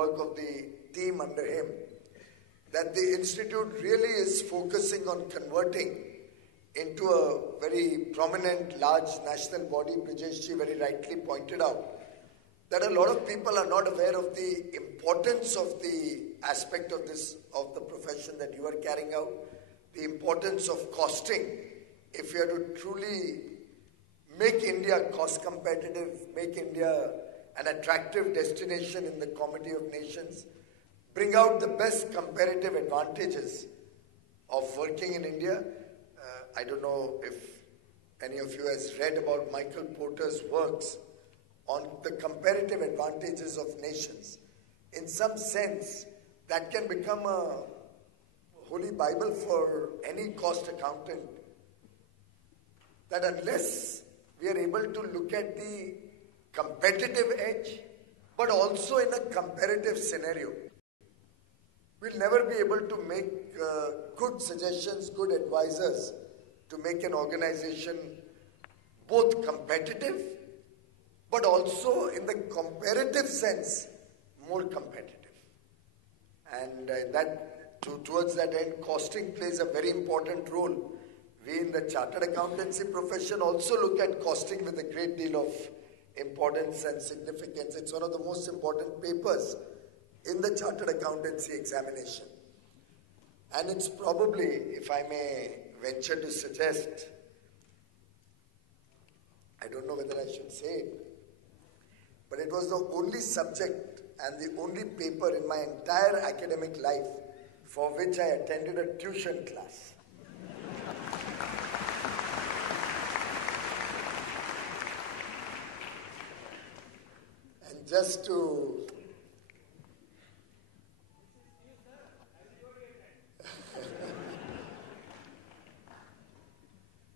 work of the team under him, that the institute really is focusing on converting into a very prominent, large national body. Brijesh ji very rightly pointed out that a lot of people are not aware of the importance of the aspect of the profession that you are carrying out, the importance of costing. If you are to truly make India cost competitive, make India an attractive destination in the comity of nations, bring out the best comparative advantages of working in India. I don't know if any of you has read about Michael Porter's works on the comparative advantages of nations. In some sense, that can become a holy Bible for any cost accountant. That unless we are able to look at the competitive edge, but also in a comparative scenario, we'll never be able to make good suggestions, good advisors to make an organization both competitive, but also in the comparative sense, more competitive. And towards that end, costing plays a very important role. We in the chartered accountancy profession also look at costing with a great deal of importance and significance. It's one of the most important papers in the chartered accountancy examination. And it's probably, if I may venture to suggest, I don't know whether I should say it, but it was the only subject and the only paper in my entire academic life for which I attended a tuition class. And just to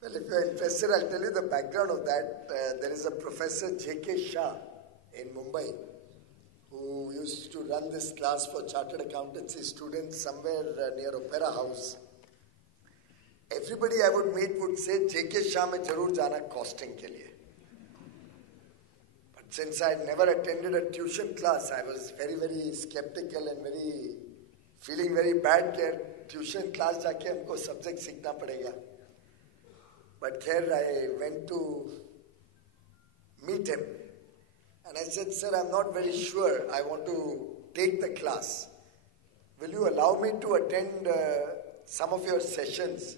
well, if you're interested, I'll tell you the background of that. There is a Professor J.K. Shah in Mumbai who used to run this class for chartered accountancy students somewhere near Opera House. Everybody I would meet would say, J.K. Shah mein zarur jana costing ke liye. But since I had never attended a tuition class, I was very, very skeptical and feeling very bad that tuition class jaake humko subject seekhna padega. But here I went to meet him. And I said, sir, I'm not very sure I want to take the class. Will you allow me to attend some of your sessions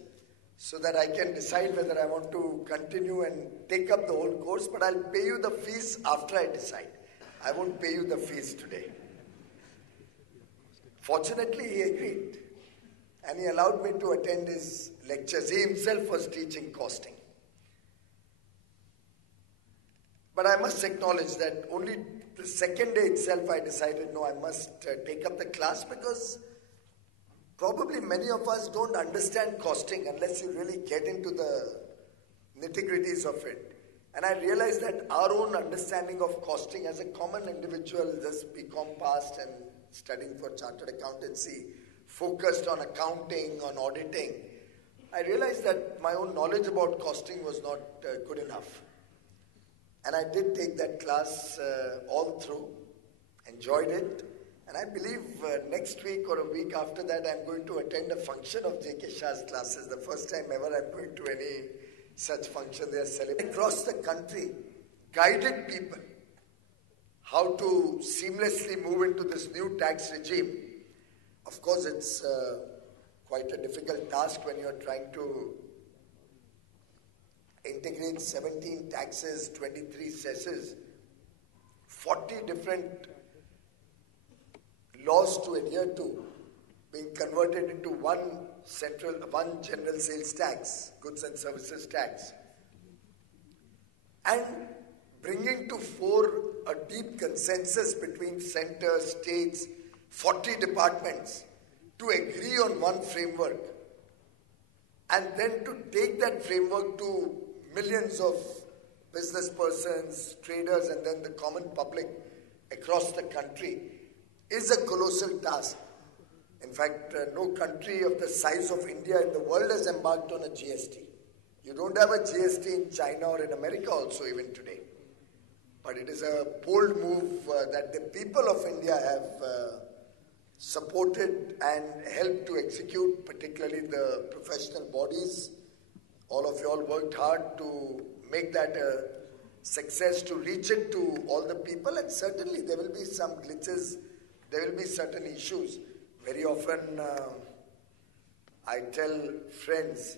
so that I can decide whether I want to continue and take up the whole course? But I'll pay you the fees after I decide. I won't pay you the fees today. Fortunately, he agreed. And he allowed me to attend his lectures. He himself was teaching costing. But I must acknowledge that only the second day itself I decided, no, I must take up the class, because probably many of us don't understand costing unless you really get into the nitty-gritties of it. And I realized that our own understanding of costing as a common individual, just BCom passed and studying for chartered accountancy, focused on accounting, on auditing, I realized that my own knowledge about costing was not good enough. And I did take that class all through, enjoyed it. And I believe next week or a week after that, I'm going to attend a function of J.K. Shah's classes. The first time ever I'm going to any such function they are celebrating. Across the country, guided people how to seamlessly move into this new tax regime. Of course, it's quite a difficult task when you're trying to integrate 17 taxes, 23 cesses, 40 different laws to adhere to, being converted into one general sales tax, goods and services tax, and bringing to fore a deep consensus between center, states, 40 departments to agree on one framework, and then to take that framework to millions of business persons, traders, and then the common public across the country is a colossal task. In fact, no country of the size of India in the world has embarked on a GST. You don't have a GST in China or in America also even today. But it is a bold move that the people of India have supported and helped to execute, particularly the professional bodies. All of you all worked hard to make that a success, to reach it to all the people, and certainly there will be some glitches, there will be certain issues. Very often I tell friends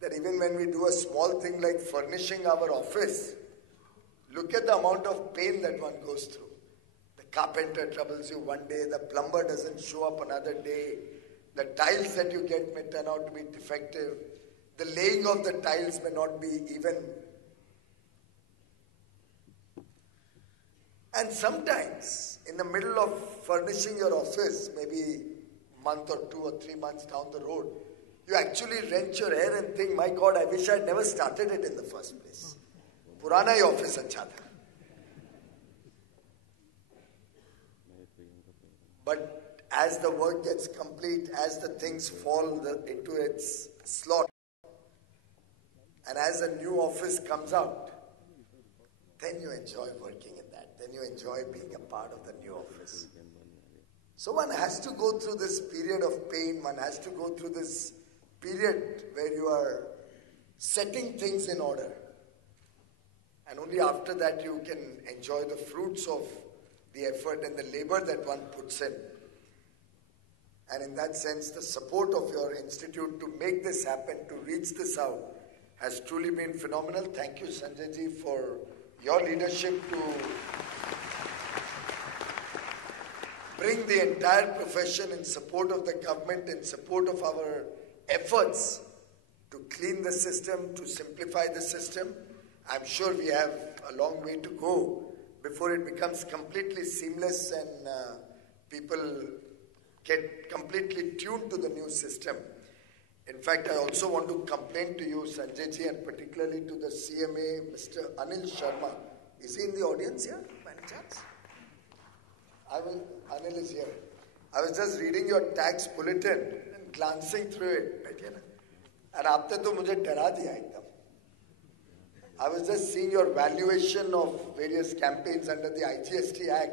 that even when we do a small thing like furnishing our office, look at the amount of pain that one goes through. The carpenter troubles you one day, the plumber doesn't show up another day, the tiles that you get may turn out to be defective, the laying of the tiles may not be even. And sometimes, in the middle of furnishing your office, maybe a month or 2 or 3 months down the road, you actually wrench your hair and think, my God, I wish I'd never started it in the first place. Purana hi office acha tha. But as the work gets complete, as the things fall into its slot, and as a new office comes out, then you enjoy working in that. Then you enjoy being a part of the new office. So one has to go through this period of pain. One has to go through this period where you are setting things in order. And only after that you can enjoy the fruits of the effort and the labor that one puts in. And in that sense, the support of your institute to make this happen, to reach this out, has truly been phenomenal. Thank you, Sanjay ji, for your leadership to bring the entire profession in support of the government, in support of our efforts to clean the system, to simplify the system. I'm sure we have a long way to go before it becomes completely seamless and people get completely tuned to the new system. In fact, I also want to complain to you, Sanjay ji, and particularly to the CMA, Mr. Anil Sharma. Is he in the audience here, by any chance? Anil is here. I was just reading your tax bulletin and glancing through it. And aapne to mujhe dara diya ekdam. I was just seeing your valuation of various campaigns under the IGST Act.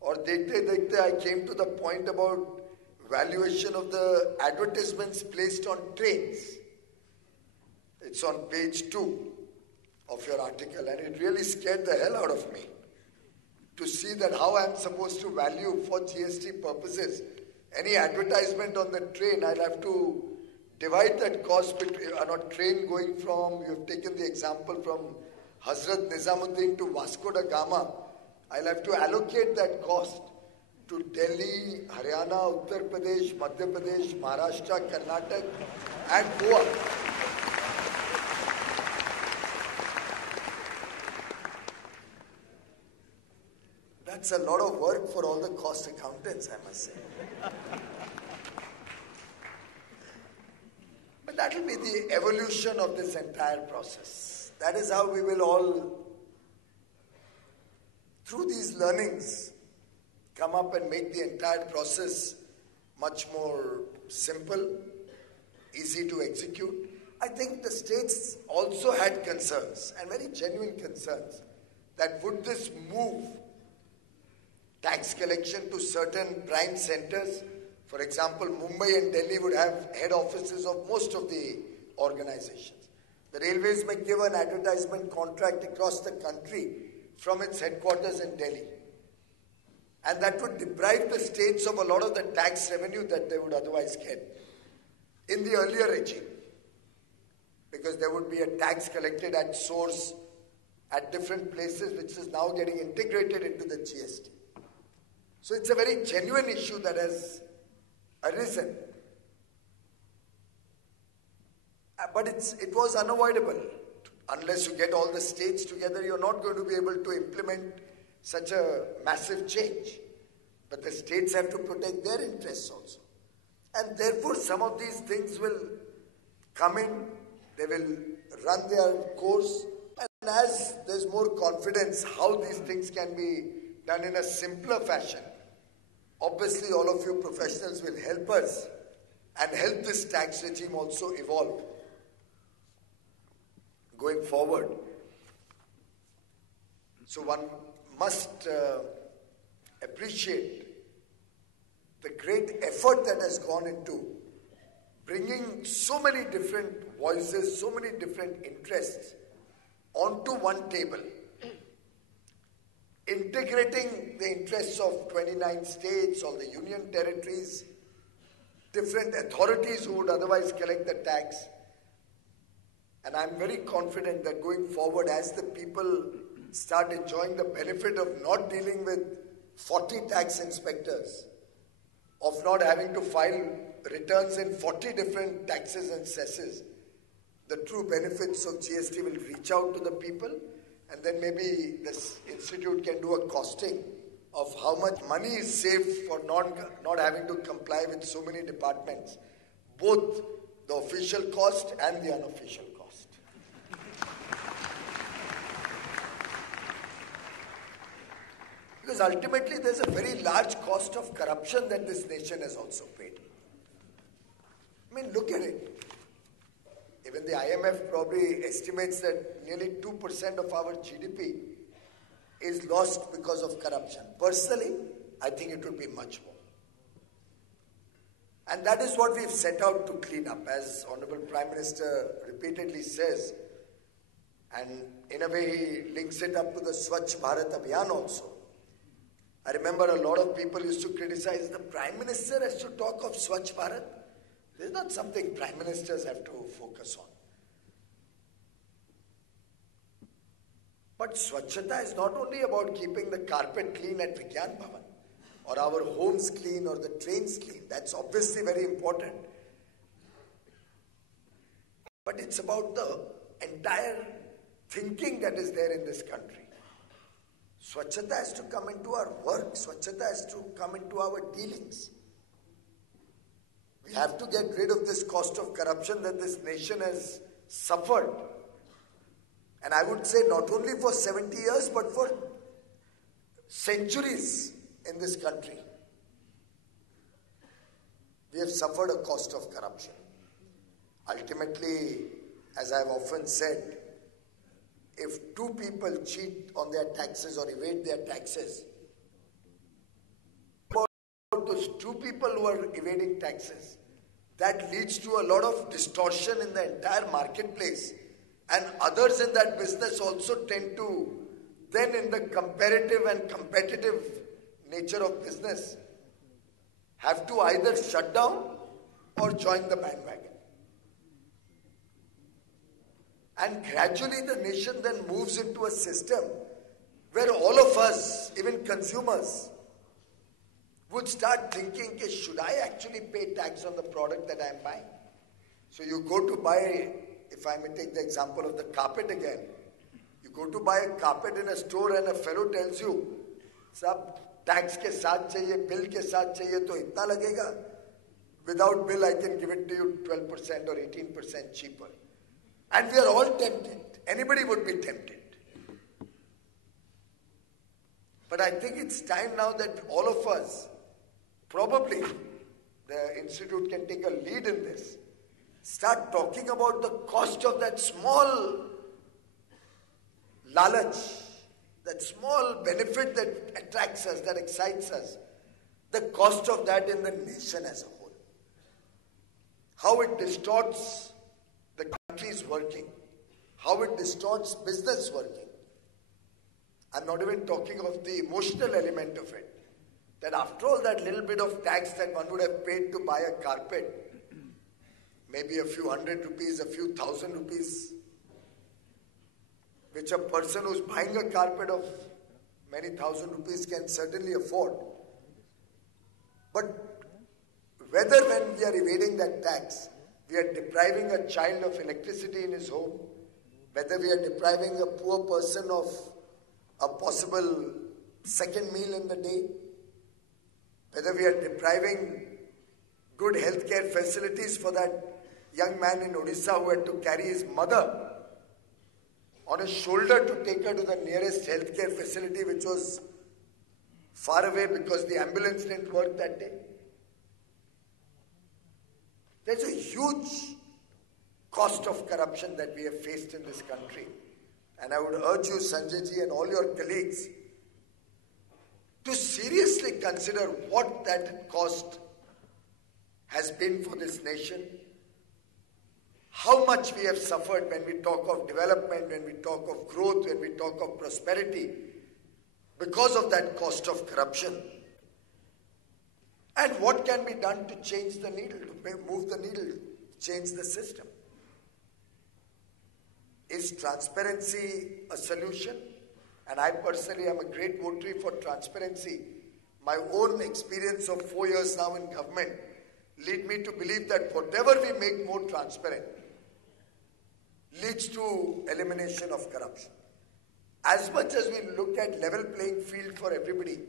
Or dekhte I came to the point about valuation of the advertisements placed on trains. It's on page 2 of your article, and it really scared the hell out of me to see that how I'm supposed to value for GST purposes any advertisement on the train. I'll have to divide that cost between on a train going from, you have taken the example from Hazrat Nizamuddin to Vasco da Gama. I'll have to allocate that cost to Delhi, Haryana, Uttar Pradesh, Madhya Pradesh, Maharashtra, Karnataka, and Goa. That's a lot of work for all the cost accountants, I must say. But that will be the evolution of this entire process. That is how we will all, through these learnings, come up and make the entire process much more simple, easy to execute. I think the states also had concerns, and very genuine concerns, that would this move tax collection to certain prime centers? For example, Mumbai and Delhi would have head offices of most of the organizations. The railways may give an advertisement contract across the country from its headquarters in Delhi. And that would deprive the states of a lot of the tax revenue that they would otherwise get in the earlier regime. Because there would be a tax collected at source at different places, which is now getting integrated into the GST. So it's a very genuine issue that has arisen. But it was unavoidable. Unless you get all the states together, you're not going to be able to implement such a massive change. But the states have to protect their interests also. And therefore, some of these things will come in, they will run their course. And as there's more confidence how these things can be done in a simpler fashion, obviously all of you professionals will help us and help this tax regime also evolve going forward. So one must appreciate the great effort that has gone into bringing so many different voices, so many different interests onto one table, integrating the interests of 29 states or the union territories, different authorities who would otherwise collect the tax. And I'm very confident that going forward, as the people start enjoying the benefit of not dealing with 40 tax inspectors, of not having to file returns in 40 different taxes and cesses, the true benefits of GST will reach out to the people, and then maybe this institute can do a costing of how much money is saved for not having to comply with so many departments, both the official cost and the unofficial cost. Because ultimately there's a very large cost of corruption that this nation has also paid. I mean, look at it. Even the IMF probably estimates that nearly 2% of our GDP is lost because of corruption. Personally, I think it would be much more. And that is what we've set out to clean up, as Honorable Prime Minister repeatedly says. And in a way, he links it up to the Swachh Bharat Abhiyan also. I remember a lot of people used to criticize the Prime Minister has to talk of Swachh Bharat. This is not something Prime Ministers have to focus on. But Swachhata is not only about keeping the carpet clean at Vigyan Bhavan, or our homes clean, or the trains clean. That's obviously very important. But it's about the entire thinking that is there in this country. Swachhata has to come into our work. Swachhata has to come into our dealings. We have to get rid of this cost of corruption that this nation has suffered. And I would say not only for 70 years, but for centuries in this country. We have suffered a cost of corruption. Ultimately, as I have often said, if two people cheat on their taxes or evade their taxes, those two people who are evading taxes, that leads to a lot of distortion in the entire marketplace. And others in that business also tend to, then in the comparative and competitive nature of business, have to either shut down or join the bandwagon. And gradually the nation then moves into a system where all of us, even consumers, would start thinking, should I actually pay tax on the product that I am buying? So you go to buy, if I may take the example of the carpet again, you go to buy a carpet in a store and a fellow tells you, sab tax ke saath chahiye, bill ke saath chahiye, to itna lagega. Without bill, I can give it to you 12% or 18% cheaper. And we are all tempted. Anybody would be tempted. But I think it's time now that all of us, probably the Institute can take a lead in this, start talking about the cost of that small lalach, that small benefit that attracts us, that excites us, the cost of that in the nation as a whole. How it distorts the country's working, how it distorts business working. I'm not even talking of the emotional element of it. That after all that little bit of tax that one would have paid to buy a carpet, maybe a few hundred rupees, a few thousand rupees, which a person who's buying a carpet of many thousand rupees can certainly afford. But whether when we are evading that tax, we are depriving a child of electricity in his home, whether we are depriving a poor person of a possible second meal in the day, whether we are depriving good healthcare facilities for that young man in Odisha who had to carry his mother on his shoulder to take her to the nearest healthcare facility, which was far away because the ambulance didn't work that day. There's a huge cost of corruption that we have faced in this country. And I would urge you, Sanjay ji, and all your colleagues, to seriously consider what that cost has been for this nation, how much we have suffered when we talk of development, when we talk of growth, when we talk of prosperity, because of that cost of corruption. And what can be done to change the needle, to move the needle, change the system? Is transparency a solution? And I personally am a great votary for transparency. My own experience of 4 years now in government lead me to believe that whatever we make more transparent leads to elimination of corruption. As much as we look at level playing field for everybody,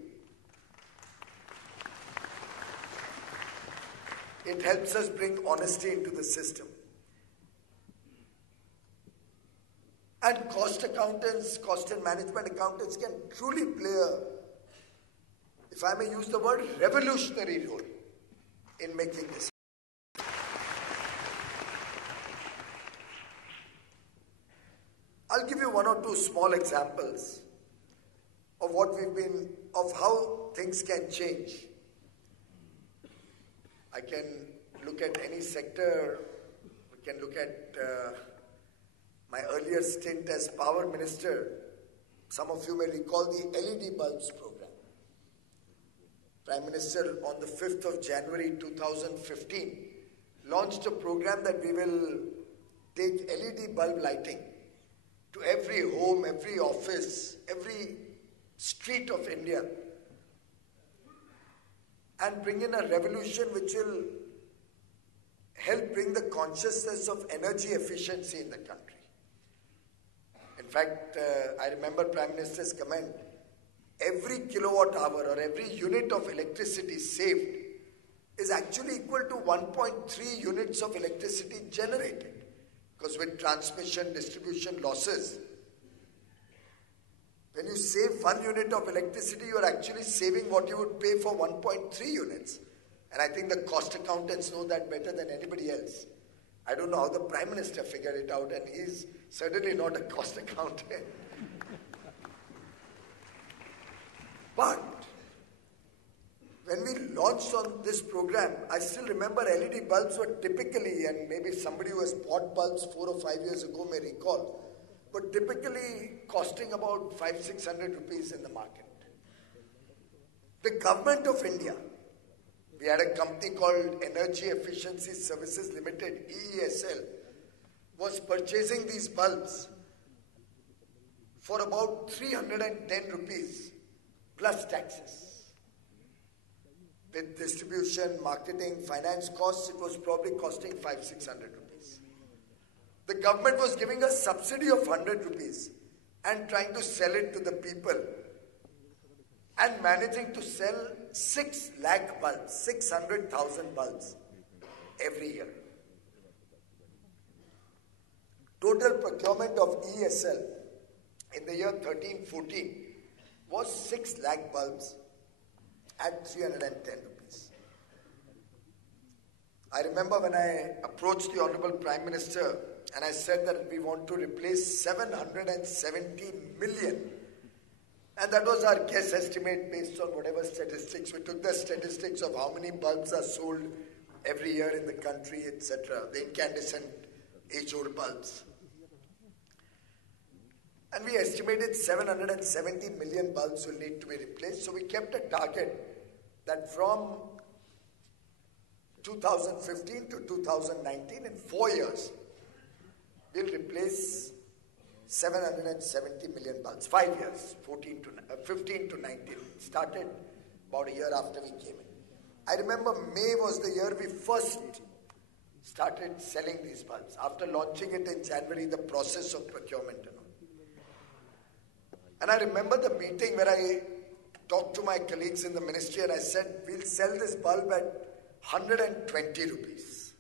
it helps us bring honesty into the system. And cost accountants, cost and management accountants can truly play a, if I may use the word, revolutionary role in making this. I'll give you one or two small examples of of how things can change. I can look at any sector. We can look at my earlier stint as power minister. Some of you may recall the LED bulbs program. Prime Minister on the 5th of January 2015 launched a program that we will take LED bulb lighting to every home, every office, every street of India, and bring in a revolution which will help bring the consciousness of energy efficiency in the country. In fact, I remember Prime Minister's comment, every kilowatt hour or every unit of electricity saved is actually equal to 1.3 units of electricity generated. Because with transmission, distribution losses, when you save 1 unit of electricity, you are actually saving what you would pay for 1.3 units. And I think the cost accountants know that better than anybody else. I don't know how the Prime Minister figured it out, and he's certainly not a cost accountant. But when we launched on this program, I still remember LED bulbs were typically, and maybe somebody who has bought bulbs 4 or 5 years ago may recall, but typically costing about 500-600 rupees in the market. The government of India, we had a company called Energy Efficiency Services Limited, EESL, was purchasing these bulbs for about 310 rupees plus taxes. With distribution, marketing, finance costs, it was probably costing 500-600 rupees. The government was giving a subsidy of 100 rupees and trying to sell it to the people and managing to sell 6 lakh bulbs, 600,000 bulbs every year. Total procurement of ESL in the year 13-14 was 6 lakh bulbs at 310 rupees. I remember when I approached the Honorable Prime Minister and I said that we want to replace 770 million. And that was our guess estimate based on whatever statistics. We took the statistics of how many bulbs are sold every year in the country, etc. The incandescent age-old bulbs. And we estimated 770 million bulbs will need to be replaced. So we kept a target that from 2015 to 2019, in 4 years, we'll replace 770 million bulbs. 5 years, 15 to 19. It started about a year after we came in. I remember May was the year we first started selling these bulbs. After launching it in January, the process of procurement and all. And I remember the meeting where I talked to my colleagues in the ministry and I said, we'll sell this bulb at 120 rupees.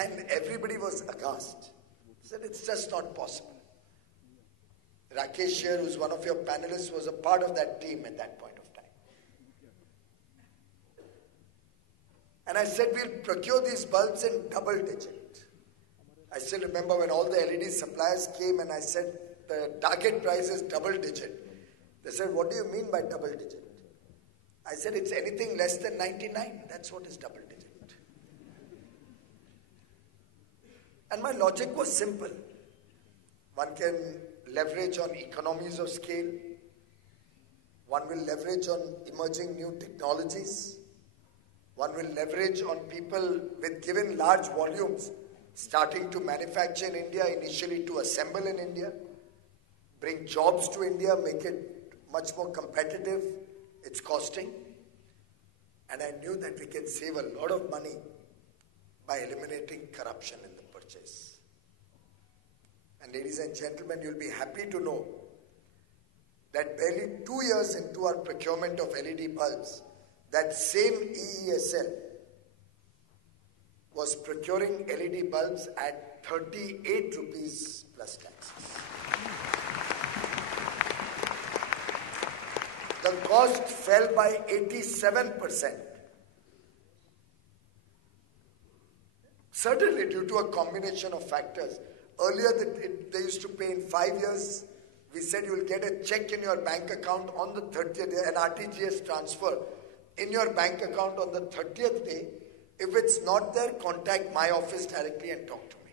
And everybody was aghast. Said, it's just not possible. Rakesh here, who's one of your panelists, was a part of that team at that point of time. And I said, we'll procure these bulbs in double digit. I still remember when all the LED suppliers came and I said the target price is double digit. They said, what do you mean by double digit? I said, it's anything less than 99. That's what is double digit. And my logic was simple. One can leverage on economies of scale. One will leverage on emerging new technologies. One will leverage on people with given large volumes starting to manufacture in India, initially to assemble in India, bring jobs to India, make it much more competitive, its costing. And I knew that we can save a lot of money by eliminating corruption in the purchase. And ladies and gentlemen, you'll be happy to know that barely 2 years into our procurement of LED bulbs, that same EESL was procuring LED bulbs at 38 rupees plus taxes. The cost fell by 87%. Certainly due to a combination of factors. Earlier, they used to pay in 5 years. We said you will get a check in your bank account on the 30th day, an RTGS transfer in your bank account on the 30th day. If it's not there, contact my office directly and talk to me.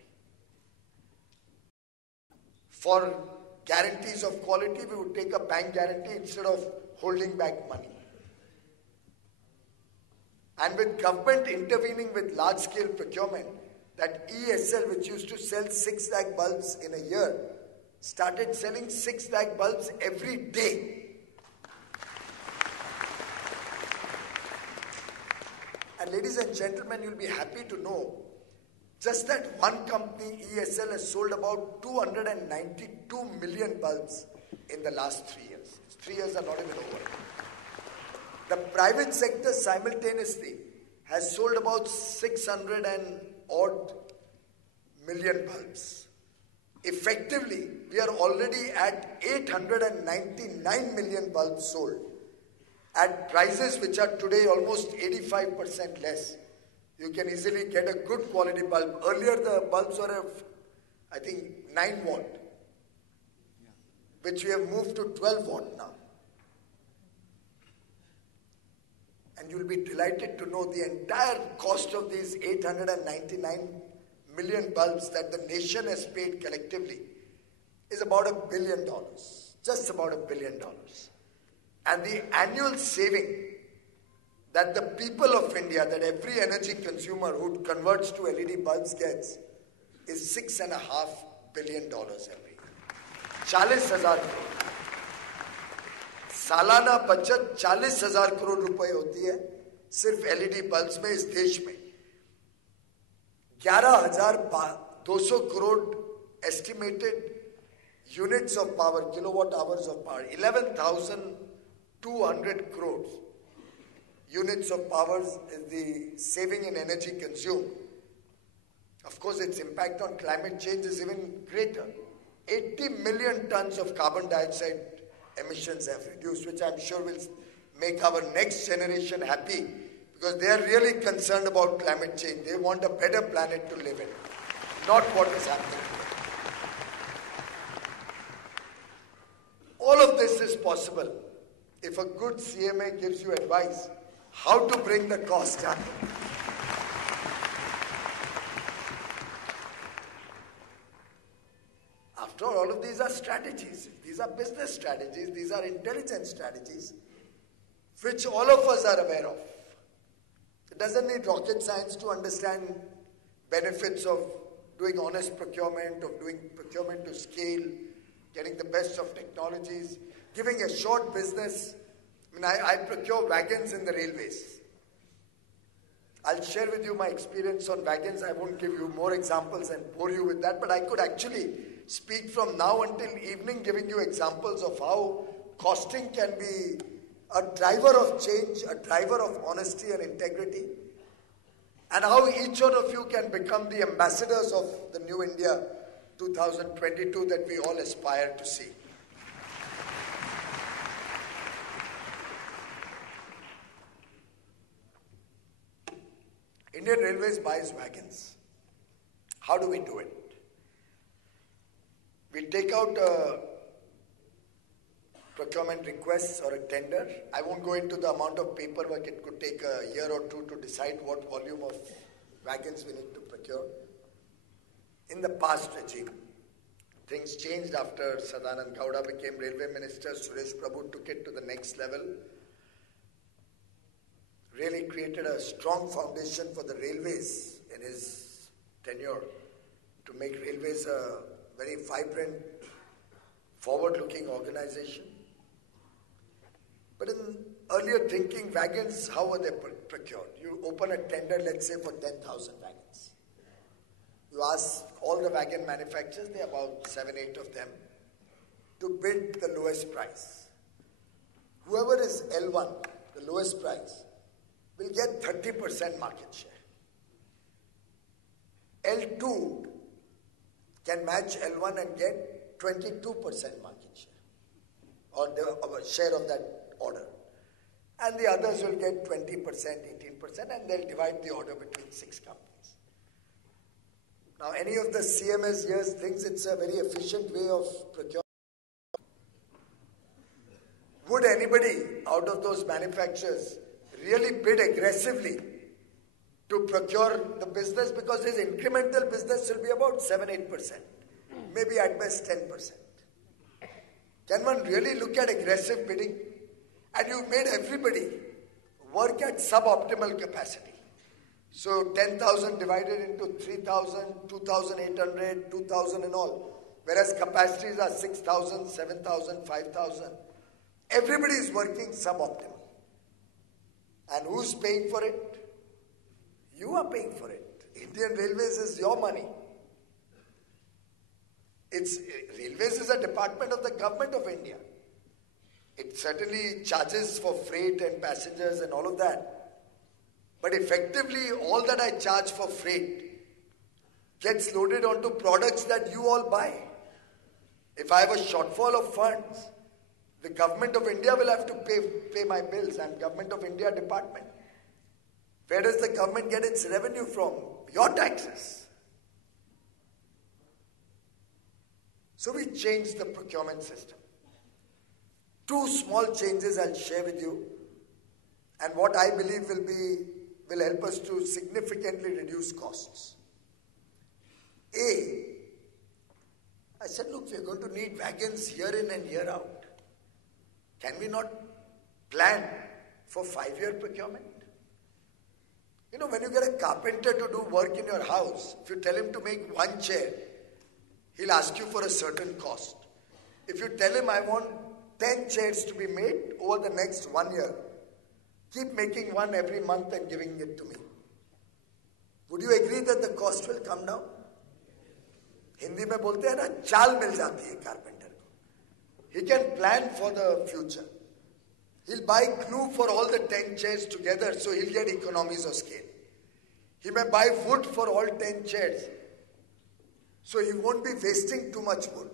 For guarantees of quality, we would take a bank guarantee instead of holding back money. And with government intervening with large-scale procurement, that ESL, which used to sell 6 lakh bulbs in a year, started selling 6 lakh bulbs every day. And ladies and gentlemen, you'll be happy to know just that one company, ESL, has sold about 292 million bulbs in the last 3 years. 3 years are not even over. The private sector simultaneously has sold about 600 and odd million bulbs. Effectively, we are already at 899 million bulbs sold at prices which are today almost 85% less. You can easily get a good quality bulb. Earlier the bulbs were, I think, 9 watt, which we have moved to 12 watt now. And you'll be delighted to know the entire cost of these 899 million bulbs that the nation has paid collectively is about $1 billion. Just about $1 billion. And the annual saving that the people of India, that every energy consumer who converts to LED bulbs gets, is $6.5 billion every year. 40,000 crore. सालाना बचत 40,000 करोड़ रुपए होती है सिर्फ LED bulbs में इस देश में. 11,200 crore estimated units of power, kilowatt hours of power, 11,200 crores units of power is the saving in energy consumed. Of course, its impact on climate change is even greater. 80 million tons of carbon dioxide emissions have reduced, which I'm sure will make our next generation happy, because they are really concerned about climate change. They want a better planet to live in, not what is happening. All of this is possible if a good CMA gives you advice how to bring the cost down. After all of these are strategies. These are business strategies. These are intelligence strategies, which all of us are aware of. It doesn't need rocket science to understand benefits of doing honest procurement, of doing procurement to scale, getting the best of technologies, giving a short business. I procure wagons in the railways. I'll share with you my experience on wagons. I won't give you more examples and bore you with that, but I could actually speak from now until evening giving you examples of how costing can be a driver of change, a driver of honesty and integrity, and how each one of you can become the ambassadors of the New India 2022 that we all aspire to see. Indian Railways buys wagons. How do we do it? We take out a procurement request or a tender. I won't go into the amount of paperwork. It could take a year or two to decide what volume of wagons we need to procure. In the past regime, things changed after Sadanand Gowda became Railway Minister. Suresh Prabhu took it to the next level. Really created a strong foundation for the railways in his tenure to make railways a very vibrant, forward-looking organization. But in earlier thinking, wagons, how were they procured? You open a tender, let's say, for 10,000 wagons. You ask all the wagon manufacturers, there are about 7-8 of them, to bid the lowest price. Whoever is L1, the lowest price, will get 30% market share. L2 can match L1 and get 22% market share, or the share of that order. And the others will get 20%, 18%, and they'll divide the order between 6 companies. Now, any of the CMS years thinks it's a very efficient way of procurement. Would anybody out of those manufacturers really bid aggressively to procure the business? Because his incremental business will be about 7-8%, maybe at best 10%. Can one really look at aggressive bidding? And you've made everybody work at suboptimal capacity. So 10,000 divided into 3,000, 2,800, 2,000 and all. Whereas capacities are 6,000, 7,000, 5,000. Everybody is working suboptimal. And who's paying for it? You are paying for it. Indian Railways is your money. Railways is a department of the government of India. It certainly charges for freight and passengers and all of that. But effectively, all that I charge for freight gets loaded onto products that you all buy. If I have a shortfall of funds, the government of India will have to pay my bills. I'm government of India department. Where does the government get its revenue from? Your taxes. So we changed the procurement system. 2 small changes I'll share with you, and what I believe will help us to significantly reduce costs. I said, look, we're going to need wagons year in and year out. Can we not plan for 5-year procurement? You know, when you get a carpenter to do work in your house, if you tell him to make 1 chair, he'll ask you for a certain cost. If you tell him, I want 10 chairs to be made over the next 1 year, keep making 1 every month and giving it to me. Would you agree that the cost will come down? Hindi mein bolte hai na, chaal mil jati hai carpenter ko. He can plan for the future. He'll buy glue for all the 10 chairs together, so he'll get economies of scale. He may buy wood for all 10 chairs, so he won't be wasting too much wood.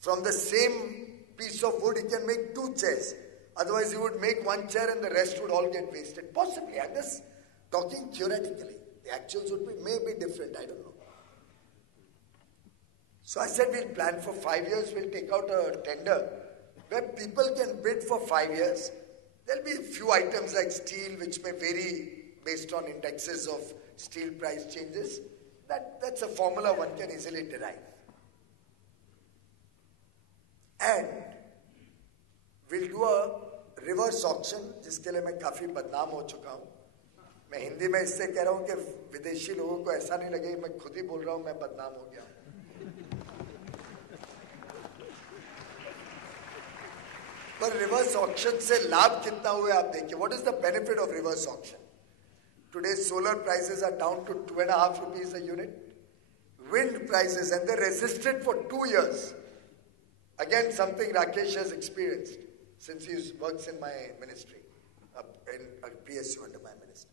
From the same piece of wood, he can make 2 chairs. Otherwise, he would make 1 chair and the rest would all get wasted. Possibly. I'm just talking theoretically. The actuals may be different. I don't know. So I said we'll plan for 5 years. We'll take out a tender where people can bid for 5 years. There'll be a few items like steel which may vary based on indexes of steel price changes. That's a formula one can easily derive. And we'll do a reverse auction, जिसके लिए मैं काफी बदनाम हो चुका हूँ. मैं हिंदी में इससे कह रहा हूँ कि विदेशी लोगों को ऐसा नहीं लगे मैं खुद ही बोल रहा हूँ मैं बदनाम हो गया. पर रिवर्स ऑक्शन से लाभ कितना हुआ आप देखिए. What is the benefit of reverse auction? Today solar prices are down to 2.5 rupees a unit. Wind prices, and they resisted for 2 years. Again, something Rakesh has experienced since he works in my ministry, in a PSU under my ministry.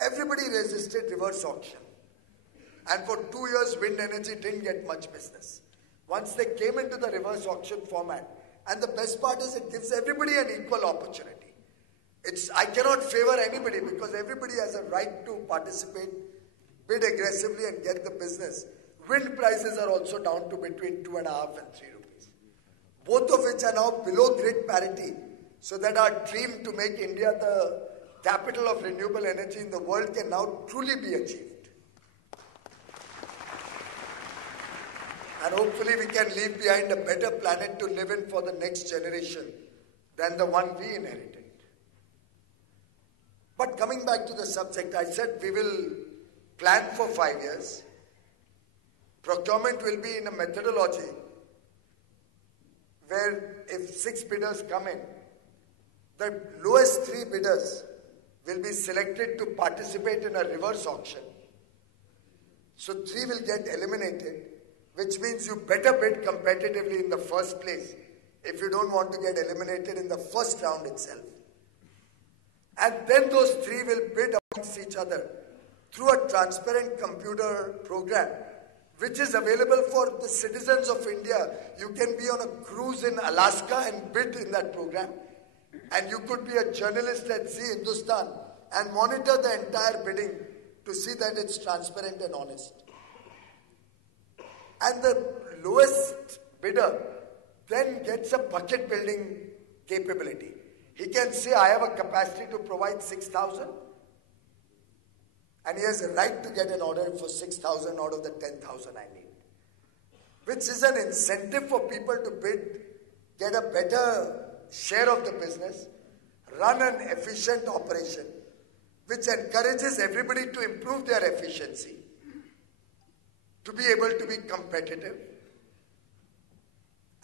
Everybody resisted reverse auction. And for 2 years, wind energy didn't get much business. Once they came into the reverse auction format, and the best part is it gives everybody an equal opportunity. I cannot favor anybody because everybody has a right to participate, bid aggressively and get the business Wind prices are also down to between 2.5 and 3 rupees. Both of which are now below grid parity, so that our dream to make India the capital of renewable energy in the world can now truly be achieved. And hopefully we can leave behind a better planet to live in for the next generation than the one we inherited. But coming back to the subject, I said we will plan for 5 years. Procurement will be in a methodology where if 6 bidders come in, the lowest 3 bidders will be selected to participate in a reverse auction. So 3 will get eliminated, which means you better bid competitively in the first place if you don't want to get eliminated in the first round itself. And then those 3 will bid against each other through a transparent computer program, which is available for the citizens of India. You can be on a cruise in Alaska and bid in that program. And you could be a journalist at Zee Hindustan and monitor the entire bidding to see that it's transparent and honest. And the lowest bidder then gets a bucket building capability. He can say, I have a capacity to provide 6,000, and he has a right to get an order for 6,000 out of the 10,000 I need. Which is an incentive for people to bid, get a better share of the business, run an efficient operation, which encourages everybody to improve their efficiency, to be able to be competitive.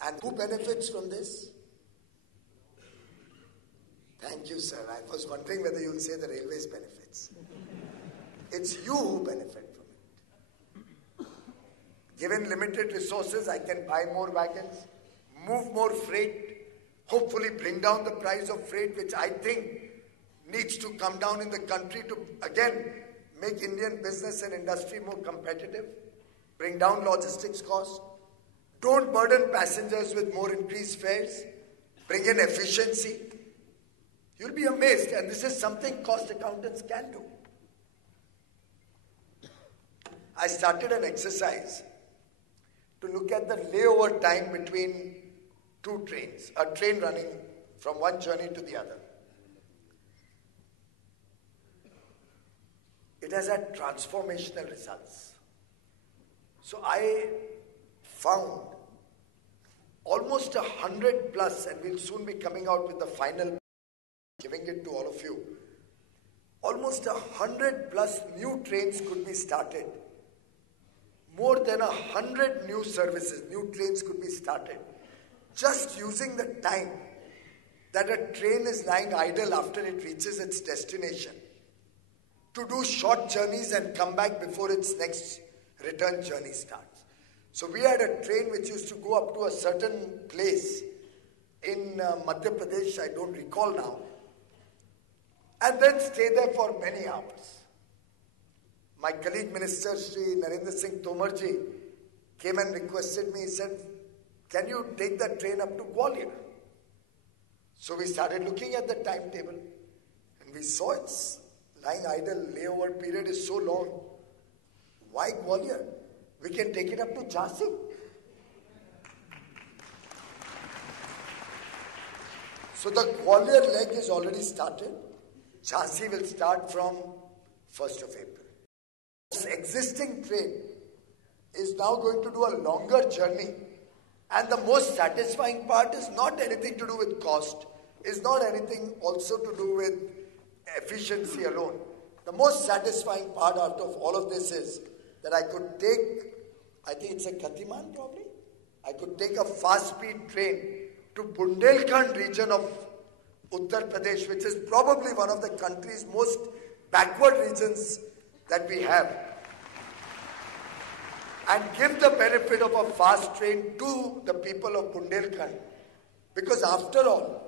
And who benefits from this? Thank you, sir. I was wondering whether you'll say the railways benefits. It's you who benefit from it. Given limited resources, I can buy more wagons, move more freight, hopefully bring down the price of freight, which I think needs to come down in the country to, again, make Indian business and industry more competitive, bring down logistics costs, don't burden passengers with more increased fares, bring in efficiency. You'll be amazed, and this is something cost accountants can do. I started an exercise to look at the layover time between 2 trains, a train running from one journey to the other. It has had transformational results. So I found almost 100 plus, and we'll soon be coming out with the final, giving it to all of you. Almost 100 plus new trains could be started. More than 100 new services, new trains could be started. Just using the time that a train is lying idle after it reaches its destination to do short journeys and come back before its next return journey starts. So we had a train which used to go up to a certain place in Madhya Pradesh, I don't recall now, and then stay there for many hours. My colleague Minister Shri Narendra Singh Tomarji came and requested me, he said, can you take that train up to Gwalior? So we started looking at the timetable and we saw its lying idle, layover period is so long. Why Gwalior? We can take it up to Jhansi. So the Gwalior leg is already started. Jhansi will start from 1st of April. This existing train is now going to do a longer journey, and the most satisfying part is not anything to do with cost, is not anything also to do with efficiency alone. The most satisfying part out of all of this is that I could take, I think it's a Gatiman probably, I could take a fast-speed train to Bundelkhand region of Uttar Pradesh, which is probably one of the country's most backward regions that we have, and give the benefit of a fast train to the people of Bundelkhand. Because after all,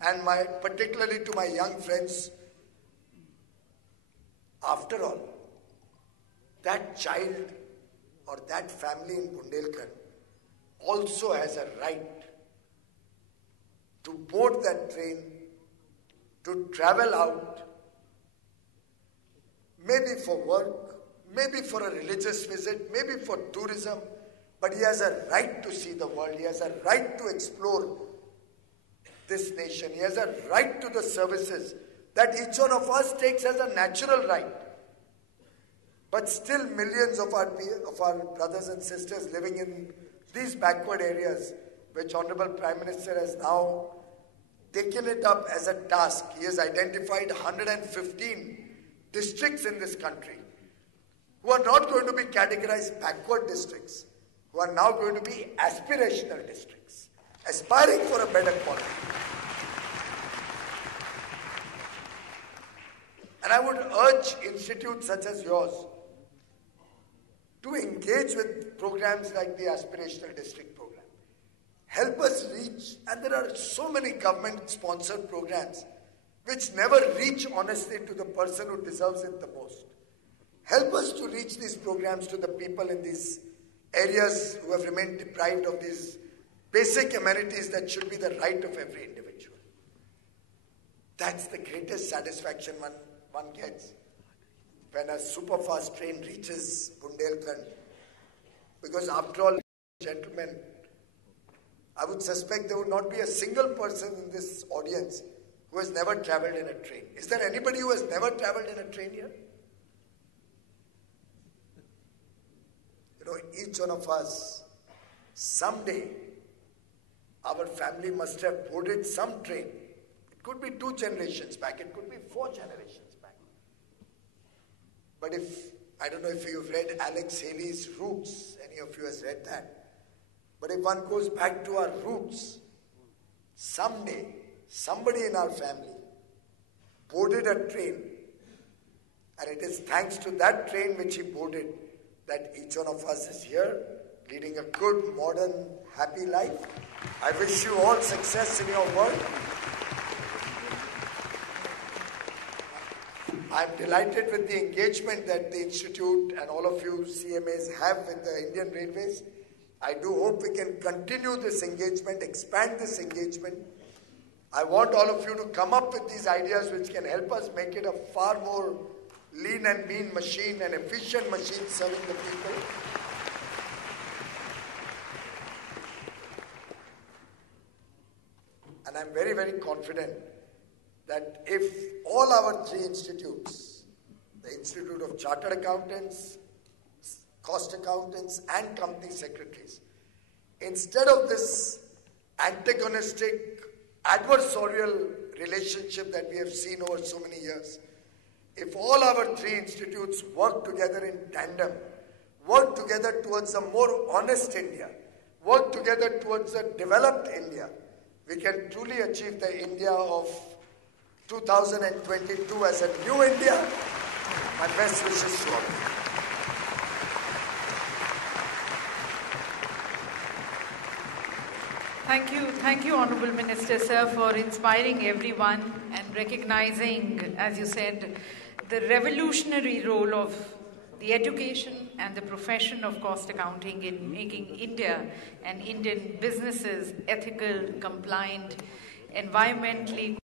and particularly to my young friends, after all, that child or that family in Bundelkhand also has a right to board that train, to travel out, maybe for work, maybe for a religious visit, maybe for tourism, but he has a right to see the world. He has a right to explore this nation. He has a right to the services that each one of us takes as a natural right. But still millions of our brothers and sisters living in these backward areas, which Honorable Prime Minister has now taken it up as a task. He has identified 115 districts in this country who are not going to be categorized backward districts, who are now going to be aspirational districts, aspiring for a better quality. And I would urge institutes such as yours to engage with programs like the Aspirational District Program. Help us reach, and there are so many government-sponsored programs which never reach honestly to the person who deserves it the most. Help us to reach these programs to the people in these areas who have remained deprived of these basic amenities that should be the right of every individual. That's the greatest satisfaction one gets when a super-fast train reaches Bundelkhand. Because after all, gentlemen, I would suspect there would not be a single person in this audience who has never travelled in a train. Is there anybody who has never travelled in a train here? You know, each one of us, someday, our family must have boarded some train. It could be 2 generations back, it could be 4 generations back. But I don't know if you've read Alex Haley's Roots, any of you has read that. But if one goes back to our roots, someday, somebody in our family boarded a train, and it is thanks to that train which he boarded that each one of us is here, leading a good, modern, happy life. I wish you all success in your work. I'm delighted with the engagement that the Institute and all of you CMAs have with the Indian Railways. I do hope we can continue this engagement, expand this engagement. I want all of you to come up with these ideas which can help us make it a far more lean and mean machine, an efficient machine serving the people. And I'm very, very confident that if all our 3 institutes, the Institute of Chartered Accountants, Cost Accountants and Company Secretaries, instead of this antagonistic, adversarial relationship that we have seen over so many years, if all our 3 institutes work together in tandem, work together towards a more honest India, work together towards a developed India, we can truly achieve the India of 2022 as a new India. My best wishes to all. Thank you, Honourable Minister, sir, for inspiring everyone and recognizing, as you said, the revolutionary role of the education and the profession of cost accounting in making India and Indian businesses ethical, compliant, environmentally